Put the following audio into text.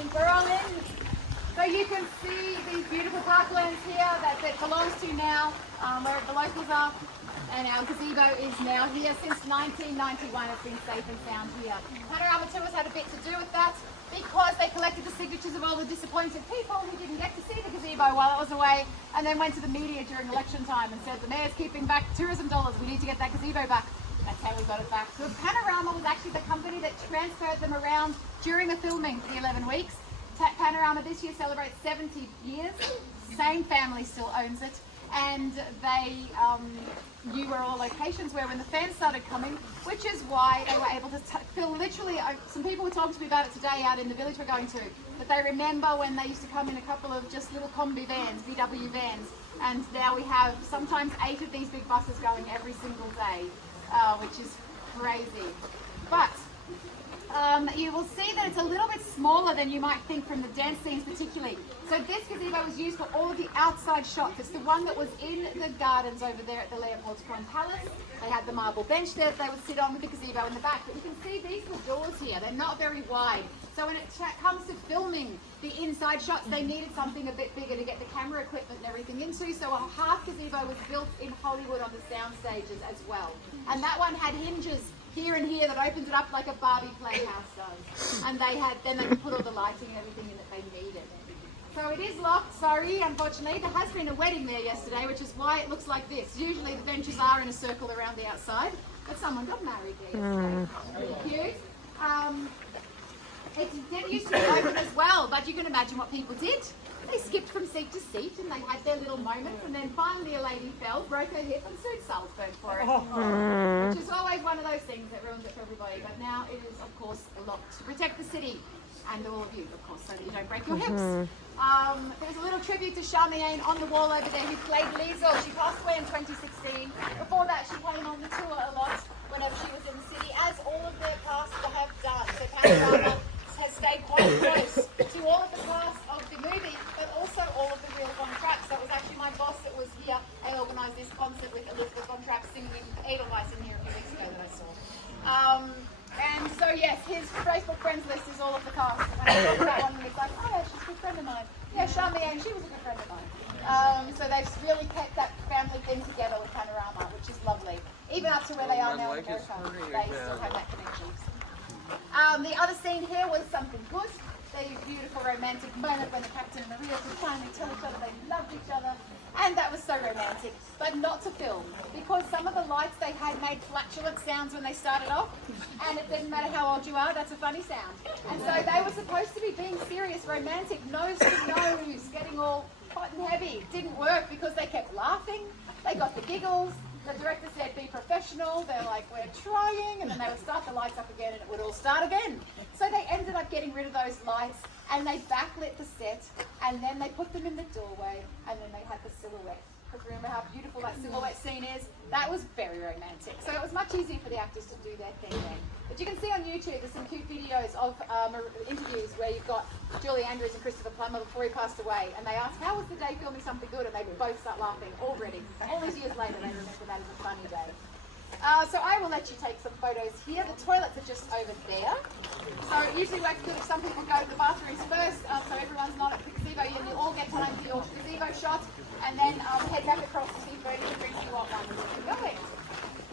think we're all in. So you can see these beautiful parklands here that it belongs to now, where the locals are. And our gazebo is now here since 1991. It's been safe and sound here. Panorama Tours had a bit to do with that because they collected the signatures of all the disappointed people who didn't get to see the gazebo while it was away, and then went to the media during election time and said the mayor's keeping back tourism dollars. We need to get that gazebo back. That's how we got it back. So Panorama was actually the company that transferred them around during the filming for the 11 weeks. Panorama this year celebrates 70 years. Same family still owns it. And they knew where all locations were when the fans started coming, which is why they were able to film literally. Some people were talking to me about it today out in the village we're going to, but they remember when they used to come in a couple of just little combi vans, VW vans, and now we have sometimes 8 of these big buses going every single day, which is crazy. But you will see that it's a little bit smaller than you might think from the dance scenes particularly. So this gazebo was used for all of the outside shots. It's the one that was in the gardens over there at the Hellbrunn Palace. They had the marble bench there that they would sit on with the gazebo in the back. But you can see these are the doors here. They're not very wide. So when it comes to filming the inside shots, they needed something a bit bigger to get the camera equipment and everything into. So a half gazebo was built in Hollywood on the sound stages as well. And that one had hinges here and here that opened it up like a Barbie playhouse does. And then they could put all the lighting and everything in that they needed. So it is locked, sorry, unfortunately. There has been a wedding there yesterday, which is why it looks like this. Usually the benches are in a circle around the outside, but someone got married there yesterday. Really cute. It did used to be open as well, but you can imagine what people did. They skipped from seat to seat and they had their little moments, and then finally a lady fell, broke her hip and sued Salzburg for it. Which is always one of those things that ruins it for everybody, but now it is of course locked to protect the city and all of you, of course, so that you don't break your hips. There's a little tribute to Charmian on the wall over there who played Liesel. She passed away in 2016. Before that she came on the tour a lot whenever she was in the city, as all of the cast have done. So Panorama has stayed quite close to all of the cast of the movie, but also all of the real Von Trapps. That was actually my boss that was here and organised this concert with Elizabeth Von Trapp singing Edelweiss in here a few weeks ago that I saw. And so yes, his Facebook friends list is all of the cast. When I talk about one, it's like, oh yeah, she's a good friend of mine. Yeah, Charmian, she was a good friend of mine. So they've really kept that family thing together with Panorama, which is lovely. Even up to where they are now in America, they still have that connection. The other scene here was something good. The beautiful romantic moment when the captain and Maria could finally tell each other they loved each other. And that was so romantic, but not to film, because some of the lights they had made flatulent sounds when they started off, and it didn't matter how old you are, that's a funny sound. And so they were supposed to be being serious, romantic, nose to nose, getting all hot and heavy. It didn't work because they kept laughing, they got the giggles. The director said, be professional. They're like, we're trying. And then they would start the lights up again and it would all start again. So they ended up getting rid of those lights and they backlit the set and then they put them in the doorway and then they had the silhouette. Because remember how beautiful that silhouette scene is? That was very romantic. So it was much easier for the actors to do their thing then. But you can see on YouTube, there's some cute videos of interviews where you've got Julie Andrews and Christopher Plummer before he passed away, and they ask, how was the day filming something good? And they both start laughing already. All these years later, they remember that as a funny day. So I will let you take some photos here. The toilets are just over there. So it usually works good if some people go to the bathrooms first, so everyone's not at the gazebo, and you all get time for your gazebo shot, and then head back across to see if Bertie can bring you up one. Going.